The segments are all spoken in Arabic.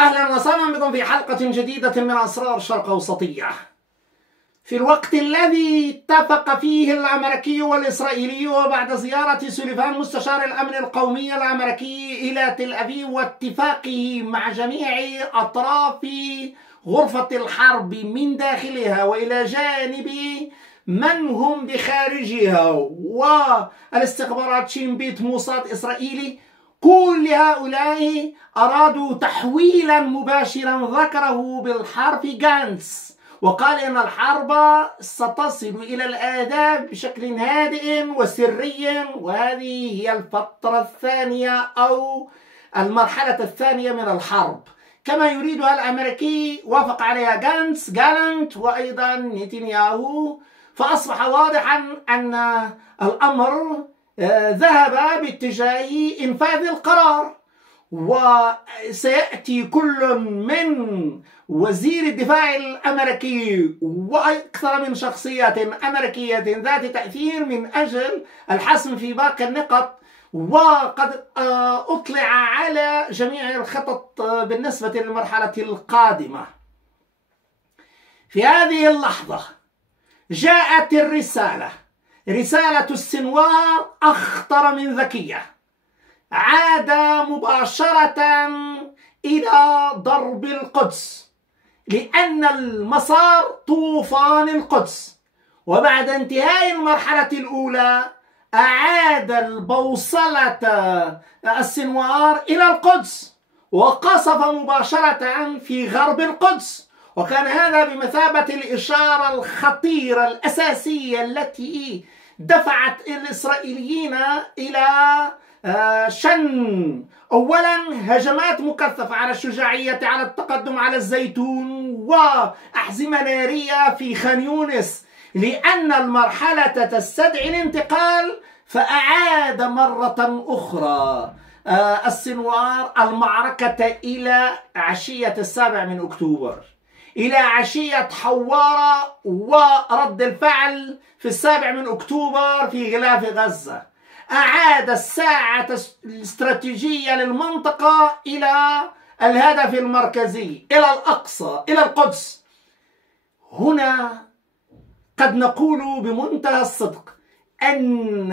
أهلا وسهلا بكم في حلقة جديدة من أسرار الشرق الأوسطية. في الوقت الذي اتفق فيه الأمريكي والإسرائيلي وبعد زيارة سوليفان مستشار الأمن القومي الأمريكي إلى تل أبيب واتفاقه مع جميع أطراف غرفة الحرب من داخلها وإلى جانب من هم بخارجها والاستخبارات شين بيت موساد إسرائيلي، كل هؤلاء أرادوا تحويلا مباشرا ذكره بالحرف غانتس، وقال إن الحرب ستصل إلى الآذاب بشكل هادئ وسري، وهذه هي الفترة الثانية أو المرحلة الثانية من الحرب كما يريدها الأمريكي. وافق عليها غانتس، جالنت، وأيضا نتنياهو. فأصبح واضحا أن الأمر ذهب باتجاه إنفاذ القرار، وسيأتي كل من وزير الدفاع الأمريكي وأكثر من شخصيات أمريكية ذات تأثير من أجل الحسم في باقي النقط، وقد أطلع على جميع الخطط بالنسبة للمرحلة القادمة. في هذه اللحظة جاءت رسالة السنوار أخطر من ذكية. عاد مباشرة إلى ضرب القدس، لأن المسار طوفان القدس، وبعد انتهاء المرحلة الأولى أعاد البوصلة السنوار إلى القدس وقصف مباشرة في غرب القدس، وكان هذا بمثابة الإشارة الخطيرة الأساسية التي دفعت الإسرائيليين إلى شن أولا هجمات مكثفة على الشجاعية، على التقدم على الزيتون، وأحزمة نارية في خان يونس، لأن المرحلة تستدعي الانتقال. فأعاد مرة أخرى السنوار المعركة إلى عشية 7 أكتوبر، إلى عشية حوارة ورد الفعل في 7 أكتوبر في غلاف غزة. أعاد الساعة الاستراتيجية للمنطقة إلى الهدف المركزي، إلى الأقصى، إلى القدس. هنا قد نقول بمنتهى الصدق أن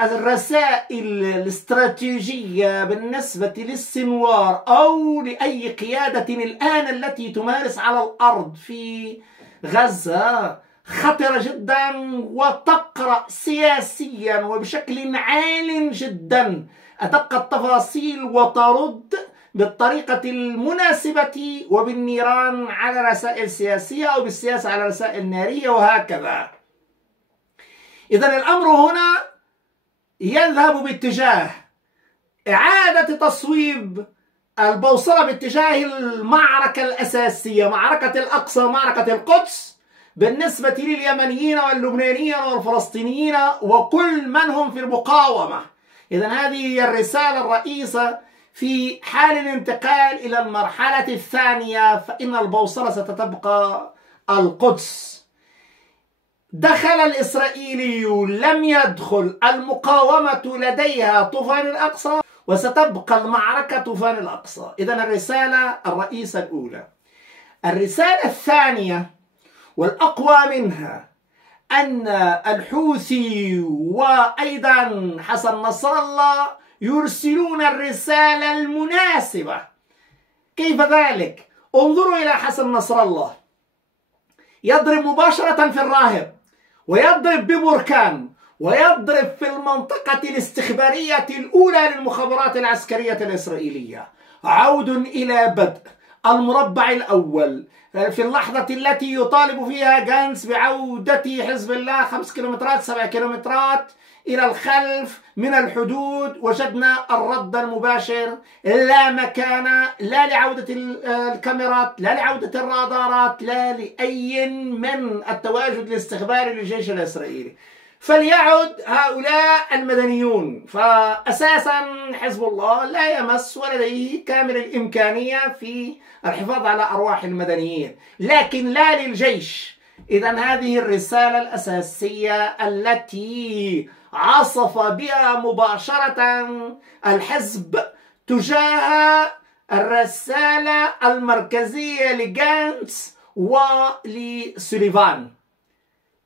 الرسائل الاستراتيجية بالنسبة للسنوار أو لأي قيادة الآن التي تمارس على الأرض في غزة خطرة جدا، وتقرأ سياسيا وبشكل عال جدا أدق التفاصيل، وترد بالطريقة المناسبة وبالنيران على رسائل سياسية أو بالسياسة على رسائل نارية، وهكذا. إذن الأمر هنا يذهب باتجاه إعادة تصويب البوصلة باتجاه المعركة الأساسية، معركة الأقصى، معركة القدس، بالنسبة لليمنيين واللبنانيين والفلسطينيين وكل من هم في المقاومة. إذن هذه هي الرسالة الرئيسة في حال الانتقال إلى المرحلة الثانية، فإن البوصلة ستتبقى القدس. دخل الإسرائيلي، لم يدخل المقاومة لديها طوفان الأقصى، وستبقى المعركة طوفان الأقصى. إذن الرسالة الرئيسة الأولى. الرسالة الثانية والأقوى منها أن الحوثي وأيضا حسن نصر الله يرسلون الرسالة المناسبة. كيف ذلك؟ انظروا إلى حسن نصر الله، يضرب مباشرة في الراهب، ويضرب ببركان، ويضرب في المنطقة الاستخبارية الأولى للمخابرات العسكرية الإسرائيلية. عود إلى بدء المربع الأول في اللحظة التي يطالب فيها غانتس بعودة حزب الله 5 كيلومترات 7 كيلومترات إلى الخلف من الحدود. وجدنا الرد المباشر، لا مكان لا لعودة الكاميرات، لا لعودة الرادارات، لا لأي من التواجد الاستخباري للجيش الإسرائيلي. فليعد هؤلاء المدنيون، فأساسا حزب الله لا يمس ولديه كامل الإمكانية في الحفاظ على أرواح المدنيين، لكن لا للجيش. إذن هذه الرسالة الأساسية التي عصف بها مباشرة الحزب تجاه الرسالة المركزية لجانتس ولسوليفان.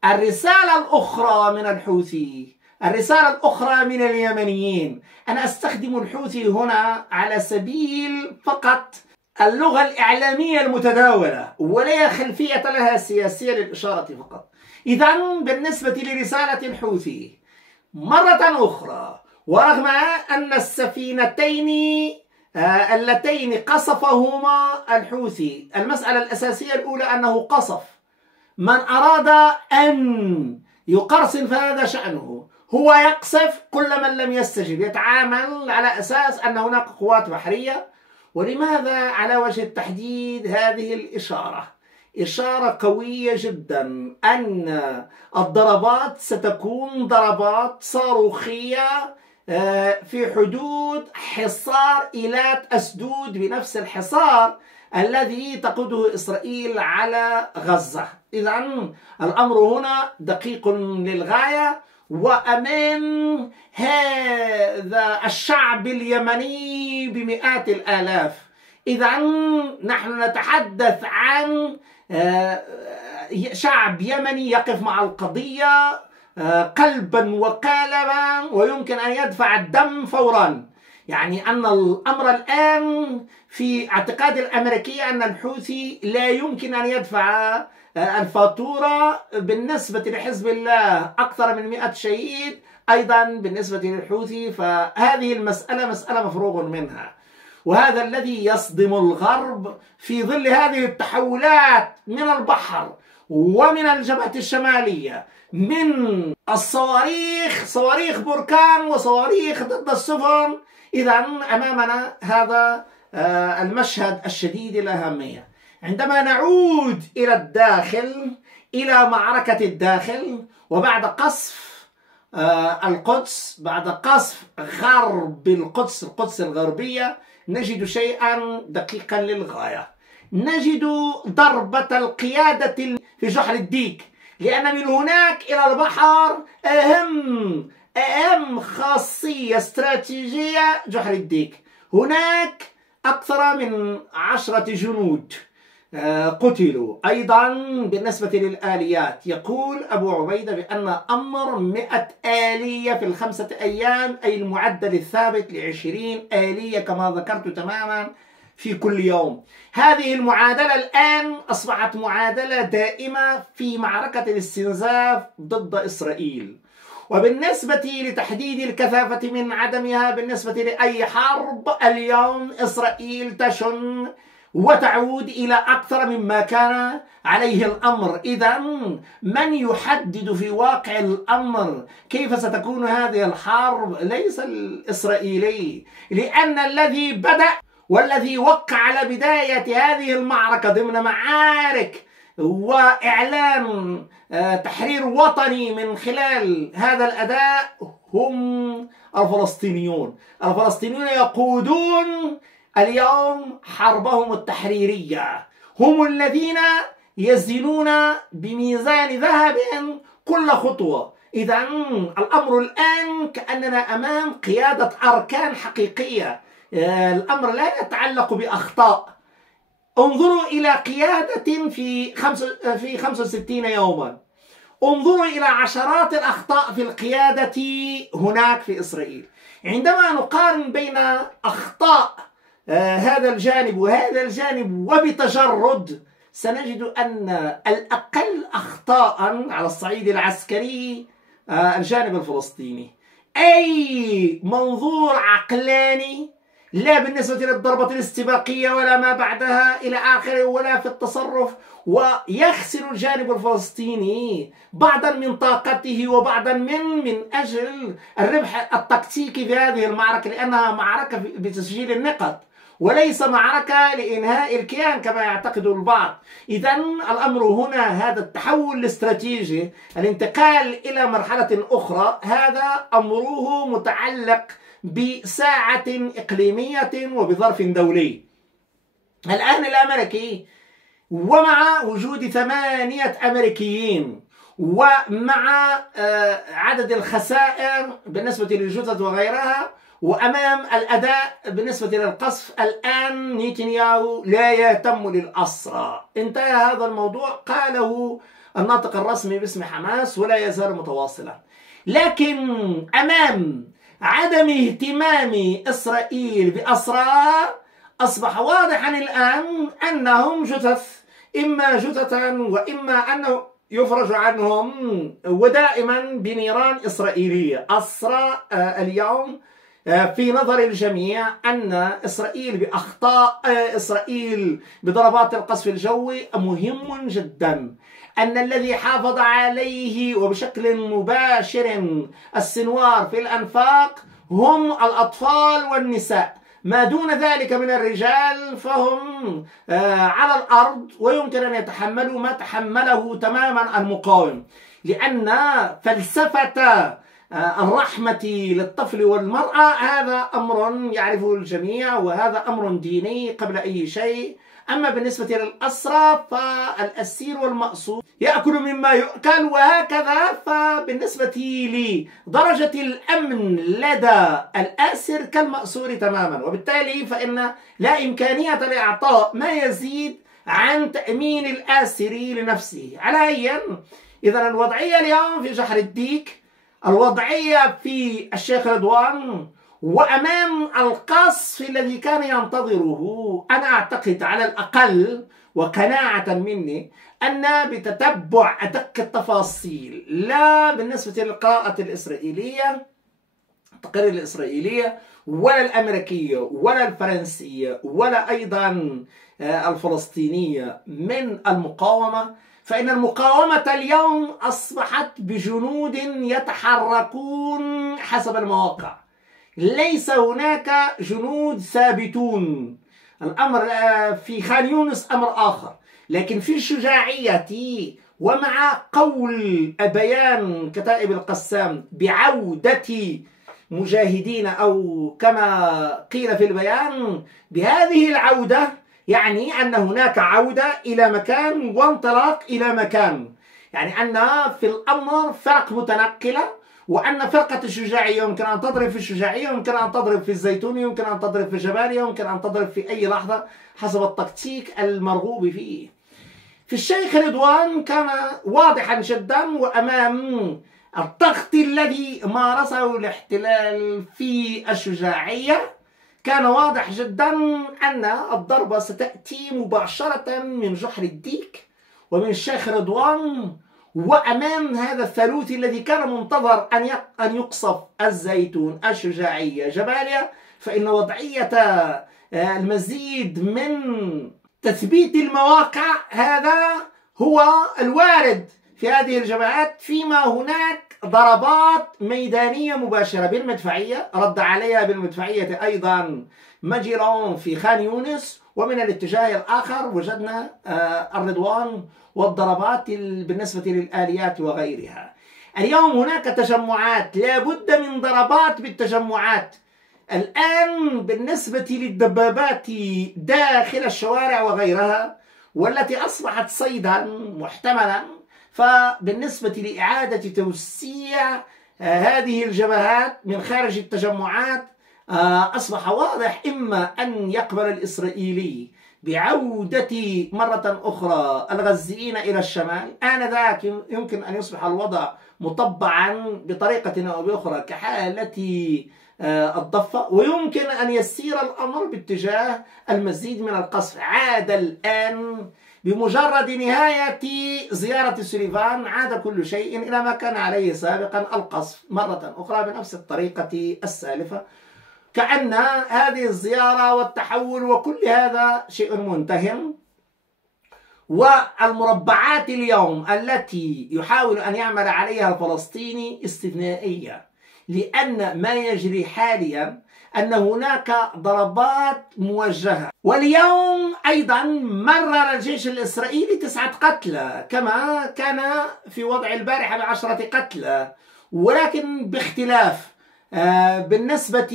الرسالة الأخرى من الحوثي، الرسالة الأخرى من اليمنيين. أنا أستخدم الحوثي هنا على سبيل فقط اللغة الإعلامية المتداولة، ولا خلفية لها سياسية للإشارة فقط. إذن بالنسبة لرسالة الحوثي مرة أخرى، ورغم أن السفينتين اللتين قصفهما الحوثي، المسألة الأساسية الأولى أنه قصف. من أراد أن يقرصن فهذا شأنه، هو يقصف كل من لم يستجب، يتعامل على أساس أن هناك قوات بحرية. ولماذا على وجه التحديد هذه الإشارة؟ إشارة قوية جدا أن الضربات ستكون ضربات صاروخية في حدود حصار إيلات أسدود، بنفس الحصار الذي تقوده إسرائيل على غزة. إذن الأمر هنا دقيق للغاية، وأمام هذا الشعب اليمني بمئات الآلاف. إذن نحن نتحدث عن شعب يمني يقف مع القضية قلبا وقالبا، ويمكن أن يدفع الدم فورا. يعني أن الأمر الآن في اعتقاد الأمريكية أن الحوثي لا يمكن أن يدفع الفاتورة. بالنسبة لحزب الله أكثر من 100 شهيد، أيضا بالنسبة للحوثي فهذه المسألة مسألة مفروغ منها. وهذا الذي يصدم الغرب في ظل هذه التحولات من البحر ومن الجبهة الشمالية، من الصواريخ، صواريخ بركان وصواريخ ضد السفن. إذا أمامنا هذا المشهد الشديد الأهمية. عندما نعود إلى الداخل، إلى معركة الداخل، وبعد قصف القدس، بعد قصف غرب القدس، القدس الغربية، نجد شيئا دقيقا للغاية. نجد ضربة القيادة في جحر الديك، لأن من هناك إلى البحر أهم خاصية استراتيجية جحر الديك. هناك أكثر من 10 جنود قتلوا. أيضا بالنسبة للآليات، يقول أبو عبيدة بأن أمر 100 آلية في ال5 أيام، أي المعدل الثابت ل20 آلية كما ذكرت تماما في كل يوم. هذه المعادلة الآن أصبحت معادلة دائمة في معركة الاستنزاف ضد إسرائيل. وبالنسبة لتحديد الكثافة من عدمها بالنسبة لأي حرب، اليوم إسرائيل تشن وتعود إلى أكثر مما كان عليه الأمر. إذا من يحدد في واقع الأمر كيف ستكون هذه الحرب؟ ليس الإسرائيلي، لأن الذي بدأ والذي وقع على بداية هذه المعركة ضمن معارك وإعلان تحرير وطني من خلال هذا الأداء هم الفلسطينيون. الفلسطينيون يقودون اليوم حربهم التحريرية، هم الذين يزنون بميزان ذهب كل خطوة. إذا الأمر الآن كأننا أمام قيادة أركان حقيقية. الأمر لا يتعلق بأخطاء. انظروا إلى قيادة في 65 يوما، انظروا إلى عشرات الأخطاء في القيادة هناك في إسرائيل. عندما نقارن بين أخطاء هذا الجانب وهذا الجانب وبتجرد، سنجد أن الأقل أخطاء على الصعيد العسكري الجانب الفلسطيني. أي منظور عقلاني، لا بالنسبة للضربة الاستباقية ولا ما بعدها إلى آخره، ولا في التصرف. ويخسر الجانب الفلسطيني بعضا من طاقته وبعضا من أجل الربح التكتيكي في هذه المعركة، لأنها معركة بتسجيل النقط وليس معركة لإنهاء الكيان كما يعتقد البعض. إذن الأمر هنا هذا التحول الاستراتيجي، الانتقال إلى مرحلة أخرى، هذا أمره متعلق بساعة إقليمية وبظرف دولي. الآن الأمريكي ومع وجود 8 أمريكيين ومع عدد الخسائر بالنسبة للجثث وغيرها، وأمام الأداء بالنسبة للقصف الآن نتنياهو لا يهتم للأسرى. انتهى هذا الموضوع، قاله الناطق الرسمي باسم حماس ولا يزال متواصلا. لكن أمام عدم اهتمام إسرائيل بأسرى أصبح واضحا الآن أنهم جثث، إما جثثا وإما أنه يفرج عنهم، ودائما بنيران إسرائيلية. أسرى اليوم في نظر الجميع أن إسرائيل بأخطاء إسرائيل بضربات القصف الجوي مهم جدا، أن الذي حافظ عليه وبشكل مباشر السنوار في الأنفاق هم الأطفال والنساء، ما دون ذلك من الرجال فهم على الأرض ويمكن أن يتحملوا ما تحمله تماما المقاوم، لأن فلسفة الرحمة للطفل والمرأة هذا أمر يعرفه الجميع، وهذا أمر ديني قبل أي شيء. أما بالنسبة للأسرى فالأسير والمأسور يأكل مما يؤكل، وهكذا فبالنسبة لدرجة الأمن لدى الآسر كالمأسور تماما، وبالتالي فإن لا إمكانية لإعطاء ما يزيد عن تأمين الآسر لنفسه. على أي إذن الوضعية اليوم في جحر الديك، الوضعية في الشيخ رضوان، وأمام القصف الذي كان ينتظره، أنا أعتقد على الأقل وقناعة مني أن بتتبع أدق التفاصيل، لا بالنسبة للقراءة الإسرائيلية التقارير الإسرائيلية ولا الأمريكية ولا الفرنسية ولا أيضا الفلسطينية من المقاومة، فإن المقاومة اليوم أصبحت بجنود يتحركون حسب المواقع، ليس هناك جنود ثابتون. الأمر في خان يونس أمر آخر، لكن في الشجاعية ومع قول بيان كتائب القسام بعودة مجاهدين أو كما قيل في البيان بهذه العودة، يعني أن هناك عودة إلى مكان وانطلاق إلى مكان، يعني أن في الأمر فرق متنقلة، وأن فرقة الشجاعية يمكن أن تضرب في الشجاعية، يمكن أن تضرب في الزيتوني، يمكن أن تضرب في جباليا، يمكن أن تضرب في أي لحظة حسب التكتيك المرغوب فيه. في الشيخ رضوان كان واضحا جدا، وأمام الضغط الذي مارسه الاحتلال في الشجاعية كان واضح جدا أن الضربة ستأتي مباشرة من جحر الديك ومن الشيخ رضوان، وأمام هذا الثالوث الذي كان منتظر أن يقصف الزيتون، الشجاعية، جباليا، فإن وضعية المزيد من تثبيت المواقع هذا هو الوارد في هذه الجبهات، فيما هناك ضربات ميدانية مباشرة بالمدفعية، رد عليها بالمدفعية أيضا مجيرون في خان يونس، ومن الاتجاه الآخر وجدنا الرضوان والضربات بالنسبة للآليات وغيرها. اليوم هناك تجمعات، لا بد من ضربات بالتجمعات. الآن بالنسبة للدبابات داخل الشوارع وغيرها والتي أصبحت صيدا محتملا، فبالنسبة لإعادة توسيع هذه الجبهات من خارج التجمعات أصبح واضح إما أن يقبل الإسرائيلي بعودة مرة أخرى الغزيين إلى الشمال، آنذاك يمكن أن يصبح الوضع مطبعا بطريقة أو بأخرى كحالة الضفة، ويمكن أن يسير الأمر باتجاه المزيد من القصف. عاد الآن بمجرد نهاية زيارة سوليفان عاد كل شيء إلى ما كان عليه سابقا، القصف مرة أخرى بنفس الطريقة السالفة، كأن هذه الزيارة والتحول وكل هذا شيء منتهٍ. والمربعات اليوم التي يحاول أن يعمل عليها الفلسطيني استثنائية، لأن ما يجري حاليا أن هناك ضربات موجهة، واليوم أيضا مرر الجيش الإسرائيلي 9 قتلى كما كان في وضع البارحة ب10 قتلى، ولكن باختلاف بالنسبة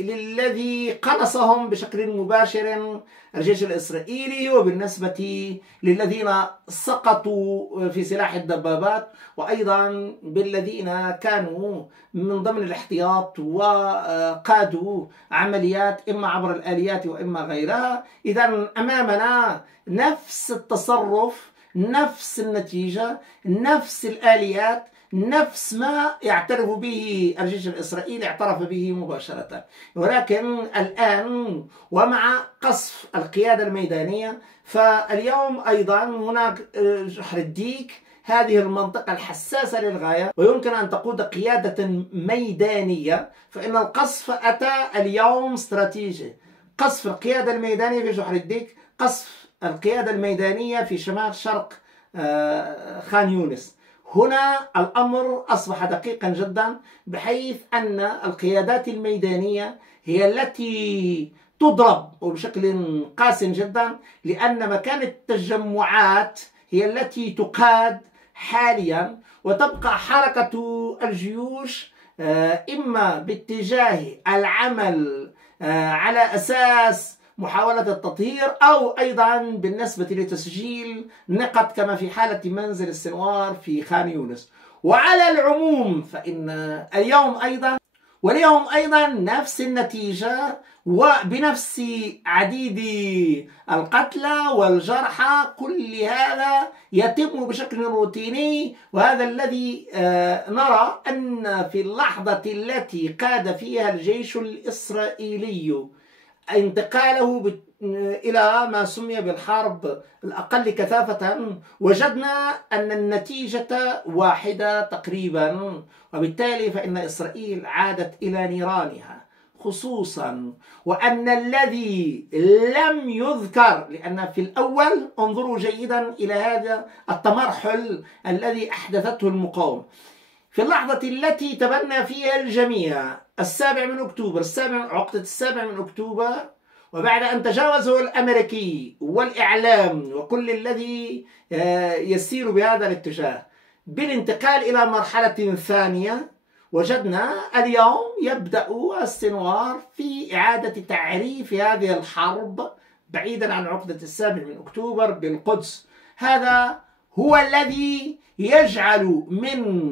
للذي قنصهم بشكل مباشر الجيش الإسرائيلي، وبالنسبة للذين سقطوا في سلاح الدبابات، وأيضا بالذين كانوا من ضمن الاحتياط وقادوا عمليات إما عبر الآليات وإما غيرها. إذا أمامنا نفس التصرف، نفس النتيجة، نفس الآليات، نفس ما يعترف به الجيش الإسرائيلي اعترف به مباشرة. ولكن الآن ومع قصف القيادة الميدانية، فاليوم أيضا هناك جحر الديك، هذه المنطقة الحساسة للغاية ويمكن أن تقود قيادة ميدانية، فإن القصف أتى اليوم استراتيجي. قصف القيادة الميدانية في جحر الديك، قصف القيادة الميدانية في شمال شرق خان يونس. هنا الأمر أصبح دقيقا جدا، بحيث أن القيادات الميدانية هي التي تضرب وبشكل قاس جدا، لأن مكان التجمعات هي التي تقاد حاليا، وتبقى حركة الجيوش إما باتجاه العمل على أساس محاولة التطهير، أو أيضا بالنسبة لتسجيل نقط كما في حالة منزل السنوار في خان يونس. وعلى العموم فإن اليوم أيضا نفس النتيجة، وبنفس عديد القتلى والجرحى. كل هذا يتم بشكل روتيني، وهذا الذي نرى أن في اللحظة التي قاد فيها الجيش الإسرائيلي انتقاله إلى ما سمي بالحرب الأقل كثافة، وجدنا أن النتيجة واحدة تقريبا، وبالتالي فإن إسرائيل عادت إلى نيرانها. خصوصا وأن الذي لم يذكر، لأن في الأول انظروا جيدا إلى هذا التمرحل الذي أحدثته المقاومة في اللحظة التي تبنى فيها الجميع 7 من أكتوبر، عقدة 7 من أكتوبر، وبعد أن تجاوزه الأمريكي والإعلام وكل الذي يسير بهذا الاتجاه بالانتقال إلى مرحلة ثانية، وجدنا اليوم يبدأ السنوار في إعادة تعريف هذه الحرب بعيدا عن عقدة 7 من أكتوبر بالقدس. هذا هو الذي يجعل من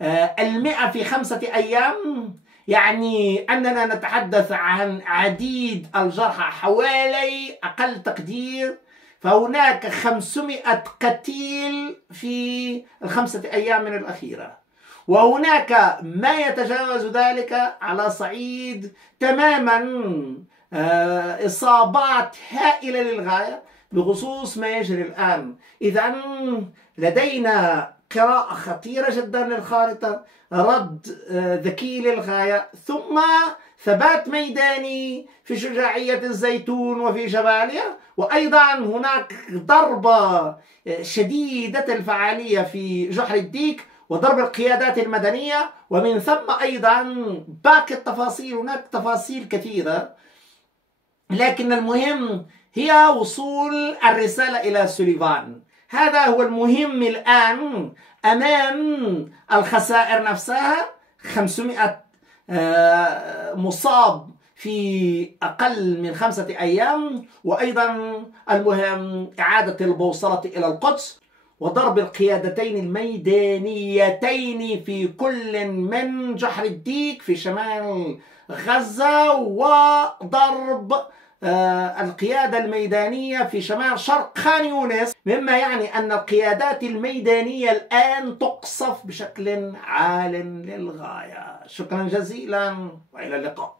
100 في 5 أيام، يعني أننا نتحدث عن عديد الجرحى، حوالي أقل تقدير فهناك 500 قتيل في ال5 أيام من الأخيرة، وهناك ما يتجاوز ذلك على صعيد تماما إصابات هائلة للغاية بخصوص ما يجري الآن. إذا لدينا قراءة خطيرة جدا للخارطة، رد ذكي للغاية، ثم ثبات ميداني في شجاعية الزيتون وفي جباليا، وأيضا هناك ضربة شديدة الفعالية في جحر الديك وضرب القيادات المدنية، ومن ثم أيضا باقي التفاصيل. هناك تفاصيل كثيرة، لكن المهم هي وصول الرسالة إلى سوليفان. هذا هو المهم الآن أمام الخسائر نفسها. 500 مصاب في أقل من 5 أيام، وأيضا المهم إعادة البوصلة إلى القدس وضرب القيادتين الميدانيتين في كل من جحر الديك في شمال غزة، وضرب القيادة الميدانية في شمال شرق خان يونس، مما يعني أن القيادات الميدانية الآن تقصف بشكل عال للغاية. شكرا جزيلا وإلى اللقاء.